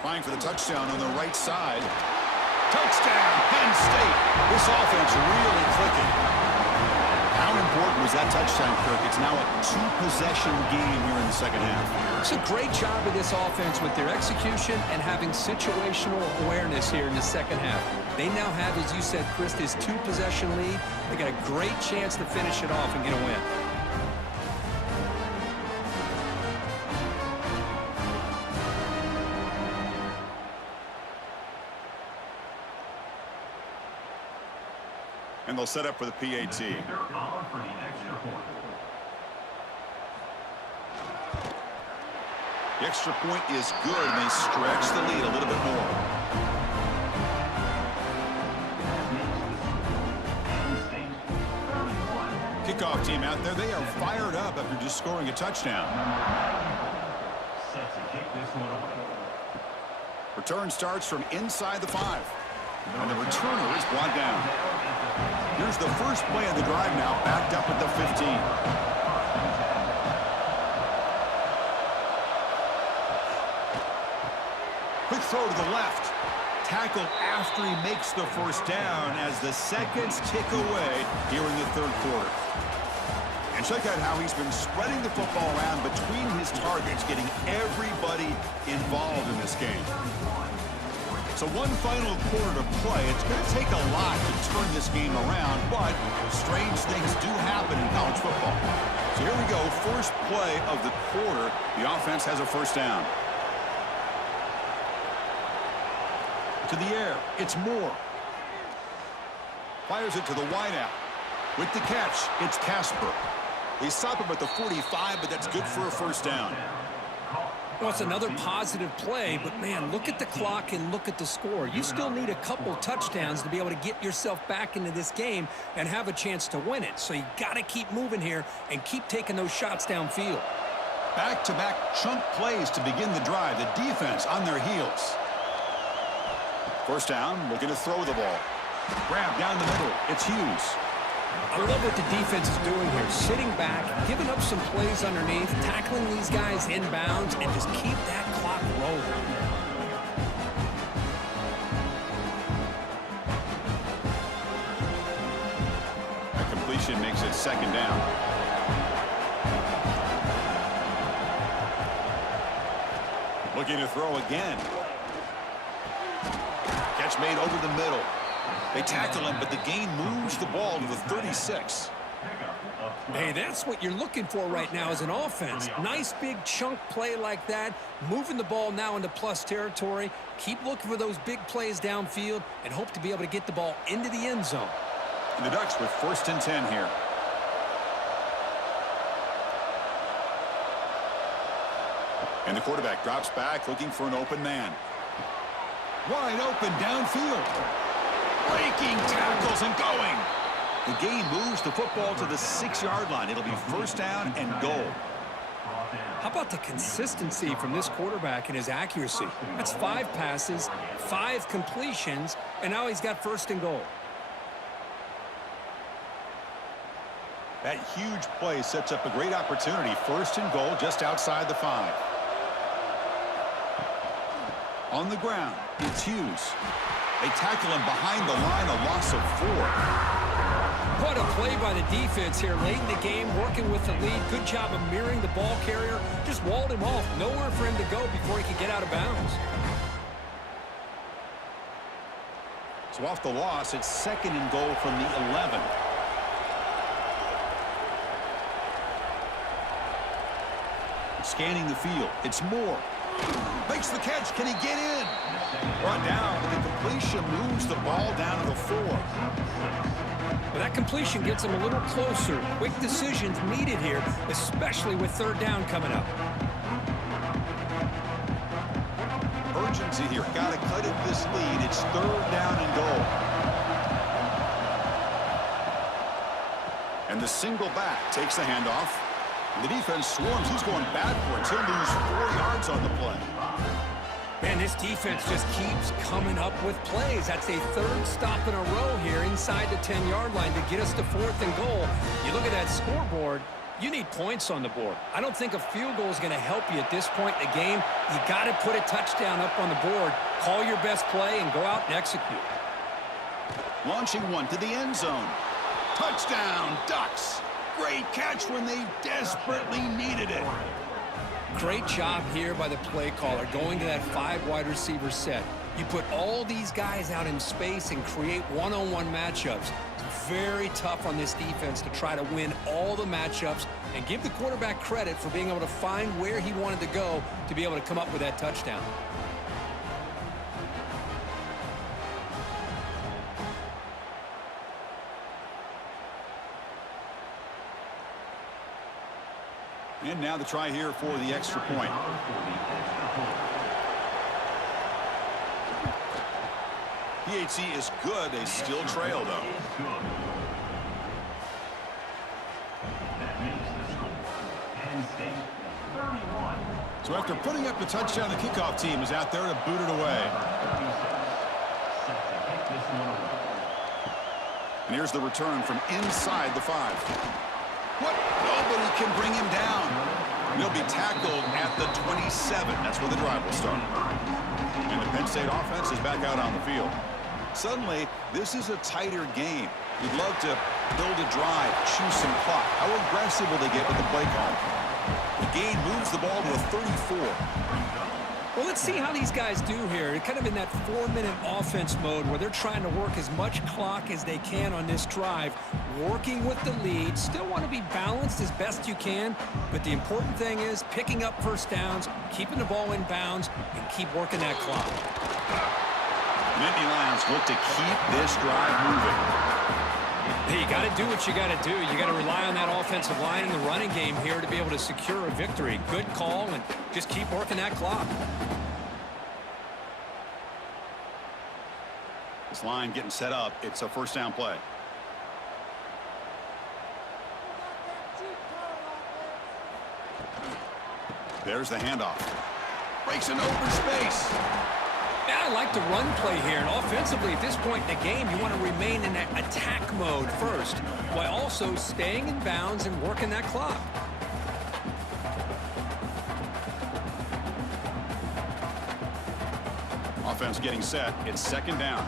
Trying for the touchdown on the right side. Touchdown, Penn State. This offense really clicking. How important was that touchdown, Kirk? It's now a 2-possession game here in the 2nd half. It's a great job of this offense with their execution and having situational awareness here in the 2nd half. They now have, as you said, Chris, this 2-possession lead. They got a great chance to finish it off and get a win. And they'll set up for the PAT. The extra point is good, and they stretch the lead a little bit more. Kickoff team out there, they are fired up after just scoring a touchdown. Return starts from inside the 5. And the returner is brought down. Here's the first play of the drive now, backed up at the 15. Quick throw to the left. Tackle after he makes the first down as the seconds tick away here in the 3rd quarter. And check out how he's been spreading the football around between his targets, getting everybody involved in this game. So one final quarter to play. It's going to take a lot to turn this game around, but strange things do happen in college football. So here we go, first play of the quarter. The offense has a first down. To the air, it's Moore. Fires it to the wideout. With the catch, it's Casper. They stop him at the 45, but that's good for a first down. Well, it's another positive play, but, man, look at the clock and look at the score. You still need a couple touchdowns to be able to get yourself back into this game and have a chance to win it. So you got to keep moving here and keep taking those shots downfield. Back-to-back chunk plays to begin the drive. The defense on their heels. First down, looking to throw the ball. Grab down the middle. It's Hughes. I love what the defense is doing here. Sitting back, giving up some plays underneath, tackling these guys inbounds, and just keep that clock rolling. That completion makes it 2nd down. Looking to throw again. Catch made over the middle. They tackle him, but the gain moves the ball to the 36. Hey, that's what you're looking for right now as an offense. Nice big chunk play like that, moving the ball now into plus territory. Keep looking for those big plays downfield and hope to be able to get the ball into the end zone. And the Ducks with 1st and 10 here. And the quarterback drops back, looking for an open man. Wide open downfield. Breaking tackles and going. The gain moves the football to the 6-yard line. It'll be first down and goal. How about the consistency from this quarterback and his accuracy? That's 5 passes, 5 completions, and now he's got 1st and goal. That huge play sets up a great opportunity. 1st and goal just outside the 5. On the ground, it's Hughes. They tackle him behind the line, a loss of 4. What a play by the defense here late in the game, working with the lead. Good job of mirroring the ball carrier. Just walled him off. Nowhere for him to go before he could get out of bounds. So off the loss, it's 2nd and goal from the 11. Scanning the field, it's Moore. Makes the catch. Can he get in? Brought down, but the completion moves the ball down to the 4. Well, that completion gets him a little closer. Quick decisions needed here, especially with 3rd down coming up. Urgency here. Got to cut it this lead. It's 3rd down and goal. And the single back takes the handoff. And the defense swarms. He's going backwards. He'll lose 4 yards on the play. Man, this defense just keeps coming up with plays. That's a third stop in a row here inside the 10-yard line to get us to 4th and goal. You look at that scoreboard, you need points on the board. I don't think a field goal is going to help you at this point in the game. You got to put a touchdown up on the board, call your best play, and go out and execute. Launching one to the end zone. Touchdown, Ducks. Great catch when they desperately needed it. Great job here by the play caller going to that 5 wide receiver set. You put all these guys out in space and create one-on-one matchups. It's very tough on this defense to try to win all the matchups and give the quarterback credit for being able to find where he wanted to go to be able to come up with that touchdown. And now the try here for the extra point. PHC is good. They still trail, though. That makes the score Penn State 31. So after putting up the touchdown, the kickoff team is out there to boot it away. Set to kick this one away. And here's the return from inside the 5. What? Nobody can bring him down. He'll be tackled at the 27. That's where the drive will start. And the Penn State offense is back out on the field. Suddenly, this is a tighter game. You'd love to build a drive, chew some clock. How aggressive will they get with the play call? The gain moves the ball to a 34. Well, let's see how these guys do here. They're kind of in that 4-minute offense mode where they're trying to work as much clock as they can on this drive, working with the lead. Still want to be balanced as best you can, but the important thing is picking up first downs, keeping the ball in bounds, and keep working that clock. Nittany Lions look to keep this drive moving. Hey, you got to do what you got to do. You got to rely on that offensive line and the running game here to be able to secure a victory. Good call, and just keep working that clock. This line getting set up. It's a first down play. There's the handoff. Breaks an open space. Yeah, I like the run play here. And offensively, at this point in the game, you want to remain in that attack mode first, while also staying in bounds and working that clock. Offense getting set. It's second down.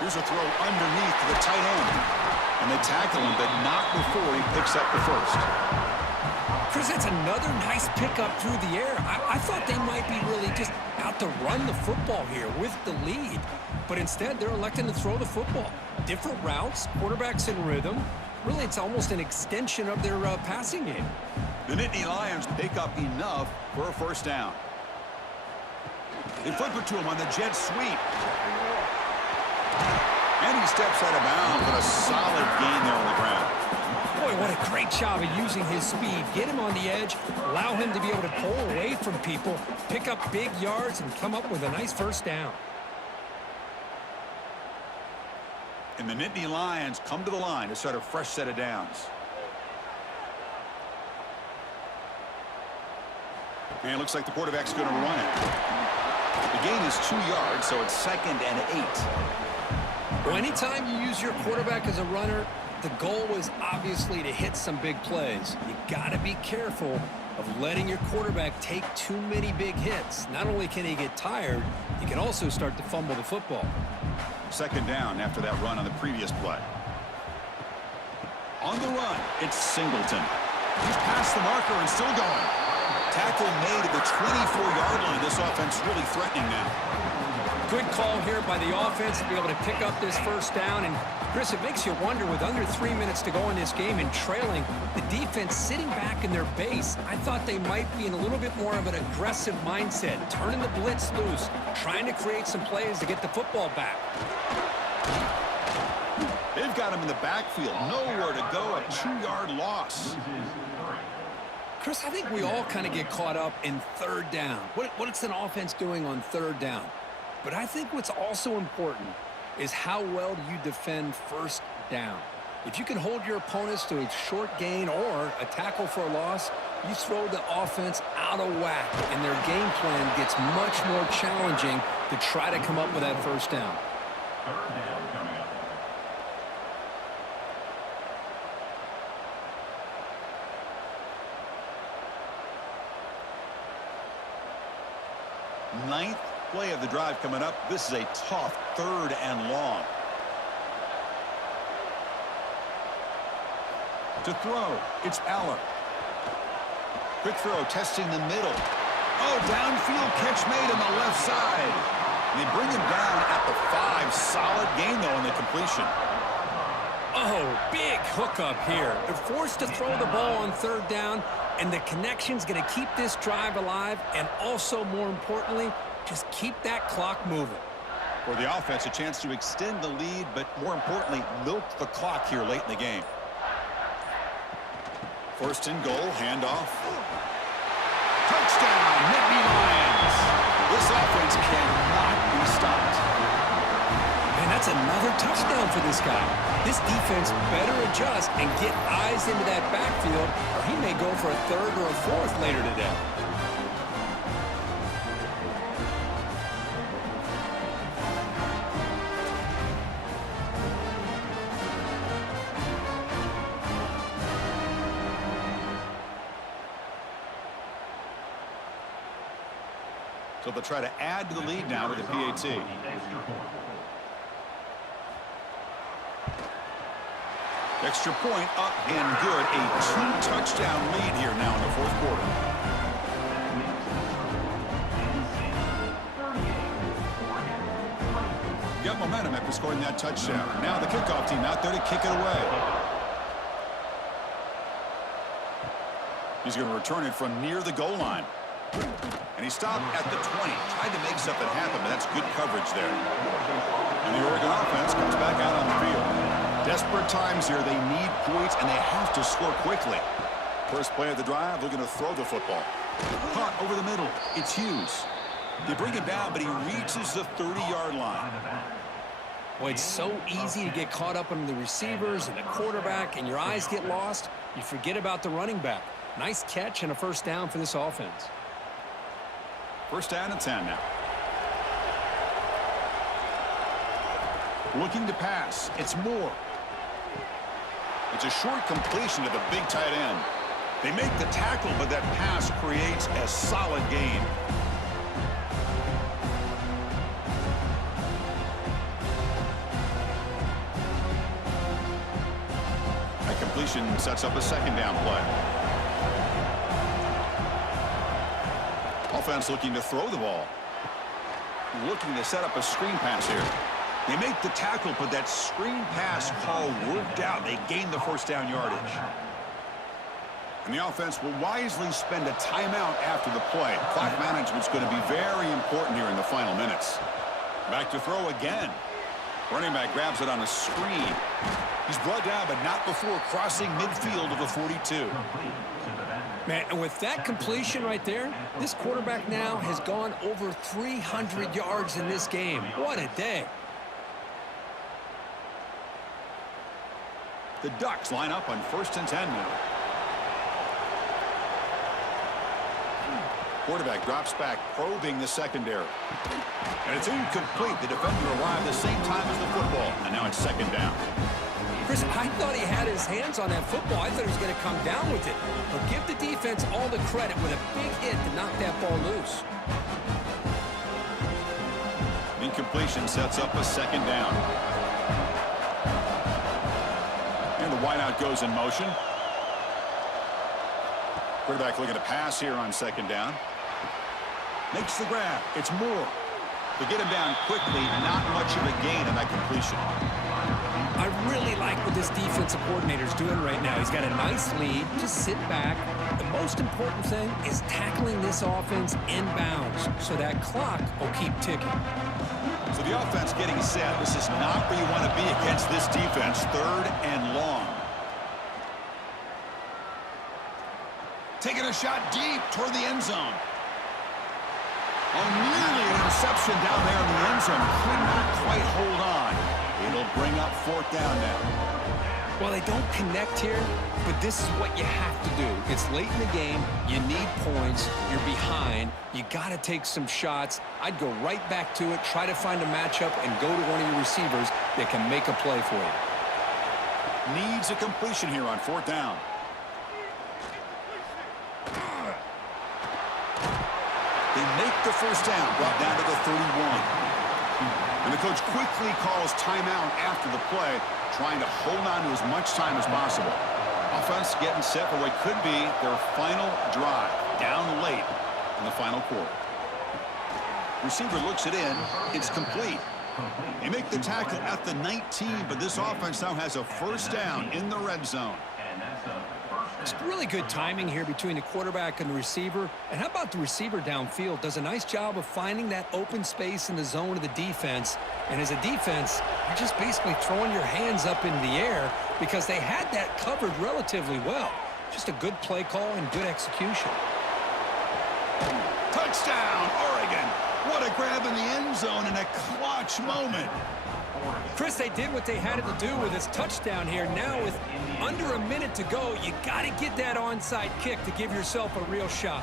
Here's a throw underneath the tight end. And they tackle him, but not before he picks up the first. Chris, that's another nice pickup through the air. I thought they might be really just out to run the football here with the lead. But instead, they're electing to throw the football. Different routes, quarterbacks in rhythm. Really, it's almost an extension of their passing game. The Nittany Lions pick up enough for a first down. They flip it to him on the jet sweep. And he steps out of bounds with a solid gain there on the ground. Boy, what a great job of using his speed. Get him on the edge, allow him to be able to pull away from people, pick up big yards, and come up with a nice first down. And the Nittany Lions come to the line to start a fresh set of downs. And it looks like the quarterback's going to run it. The gain is 2 yards, so it's 2nd and 8. Well, anytime you use your quarterback as a runner, the goal is obviously to hit some big plays. You got to be careful of letting your quarterback take too many big hits. Not only can he get tired, he can also start to fumble the football. Second down after that run on the previous play. On the run, it's Singleton. He's past the marker and still going. Tackle made at the 24-yard line. This offense really threatening now. Good call here by the offense to be able to pick up this first down. And, Chris, it makes you wonder, with under 3 minutes to go in this game and trailing, the defense sitting back in their base, I thought they might be in a little bit more of an aggressive mindset, turning the blitz loose, trying to create some plays to get the football back. They've got him in the backfield. Nowhere to go. A 2-yard loss. Chris, I think we all kind of get caught up in third down. What's an offense doing on third down? But I think what's also important is how well do you defend first down. If you can hold your opponents to a short gain or a tackle for a loss, you throw the offense out of whack, and their game plan gets much more challenging to try to come up with that first down. Third down coming up. Ninth play of the drive coming up. This is a tough 3rd and long. To throw, it's Allen. Quick throw, testing the middle. Oh, downfield catch made on the left side. And they bring him down at the 5. Solid gain, though, in the completion. Oh, big hookup here. They're forced to throw the ball on 3rd down, and the connection's going to keep this drive alive, and also, more importantly, just keep that clock moving. For the offense, a chance to extend the lead, but more importantly, milk the clock here late in the game. 1st and goal, handoff. Touchdown, Nittany Lions. This offense cannot be stopped. Man, that's another touchdown for this guy. This defense better adjust and get eyes into that backfield, or he may go for a 3rd or a 4th later today. So they'll try to add to the lead now with the PAT. Extra point up and good. A 2-touchdown lead here now in the 4th quarter. Got momentum after scoring that touchdown. Now the kickoff team out there to kick it away. He's going to return it from near the goal line. And he stopped at the 20. Tried to make something happen, but that's good coverage there. And the Oregon offense comes back out on the field. Desperate times here. They need points, and they have to score quickly. First play of the drive, looking to throw the football. Caught over the middle. It's Hughes. They bring him down, but he reaches the 30-yard line. Boy, it's so easy to get caught up on the receivers and the quarterback, and your eyes get lost. You forget about the running back. Nice catch and a 1st down for this offense. 1st down and 10 now. Looking to pass. It's Moore. It's a short completion to the big tight end. They make the tackle, but that pass creates a solid gain. That completion sets up a 2nd down play. Offense looking to throw the ball. Looking to set up a screen pass here. They make the tackle, but that screen pass call worked out. They gain the 1st down yardage. And the offense will wisely spend a timeout after the play. Clock management's going to be very important here in the final minutes. Back to throw again. Running back grabs it on a screen. He's brought down, but not before crossing midfield of the 42. Man, and with that completion right there, this quarterback now has gone over 300 yards in this game. What a day. The Ducks line up on 1st and 10 now. Quarterback drops back, probing the secondary. And it's incomplete. The defender arrived the same time as the football. And now it's 2nd down. Chris, I thought he had his hands on that football. I thought he was going to come down with it. But give the defense all the credit with a big hit to knock that ball loose. Incompletion sets up a 2nd down. And the wideout goes in motion. Quarterback looking to pass here on 2nd down. Makes the grab. It's Moore. They get him down quickly. Not much of a gain in that completion. I really like what this defensive coordinator's doing right now. He's got a nice lead. Just sit back. The most important thing is tackling this offense inbounds so that clock will keep ticking. So the offense getting set. This is not where you want to be against this defense. 3rd and long. Taking a shot deep toward the end zone. Oh, nearly an interception down there in the end zone. Could not quite hold on. It'll bring up 4th down now. Well, they don't connect here, but this is what you have to do. It's late in the game. You need points. You're behind. You got to take some shots. I'd go right back to it, try to find a matchup, and go to one of your receivers that can make a play for you. Needs a completion here on 4th down. They make the first down, brought down to the 31. And the coach quickly calls timeout after the play, trying to hold on to as much time as possible. Offense getting set for what could be their final drive, down late in the final quarter. Receiver looks it in. It's complete. They make the tackle at the 19, but this offense now has a first down in the red zone. It's really good timing here between the quarterback and the receiver. And how about the receiver downfield? Does a nice job of finding that open space in the zone of the defense. And as a defense, you're just basically throwing your hands up in the air because they had that covered relatively well. Just a good play call and good execution. Touchdown, Oregon. What a grab in the end zone in a clutch moment. Chris, they did what they had to do with this touchdown here. Now with under a minute to go, you got to get that onside kick to give yourself a real shot.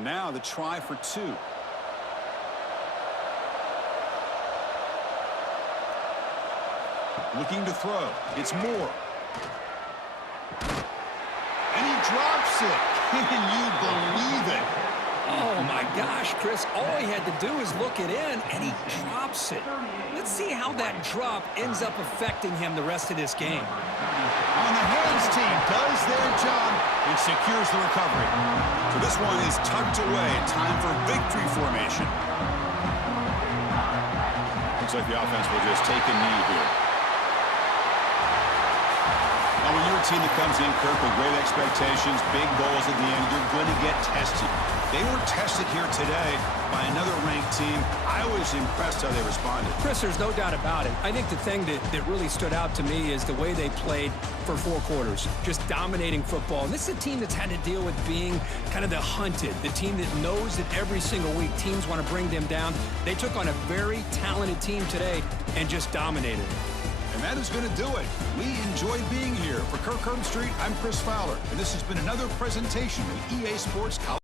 Now the try for 2. Looking to throw. It's Moore. And he drops it. Can you believe it? Oh, my gosh, Chris. All he had to do is look it in, and he drops it. Let's see how that drop ends up affecting him the rest of this game. On the hands team does their job and secures the recovery. So this one is tucked away. Time for victory formation. Looks like the offense will just take a knee here. Now, when you're a team that comes in, Kirk, with great expectations, big goals at the end, you're going to get tested. They were tested here today by another ranked team. I was impressed how they responded. Chris, there's no doubt about it. I think the thing that really stood out to me is the way they played for 4 quarters, just dominating football. And this is a team that's had to deal with being kind of the hunted, the team that knows that every single week teams want to bring them down. They took on a very talented team today and just dominated. And that is going to do it. We enjoyed being here. For Kirk Herbstreit, I'm Chris Fowler, and this has been another presentation of EA Sports College.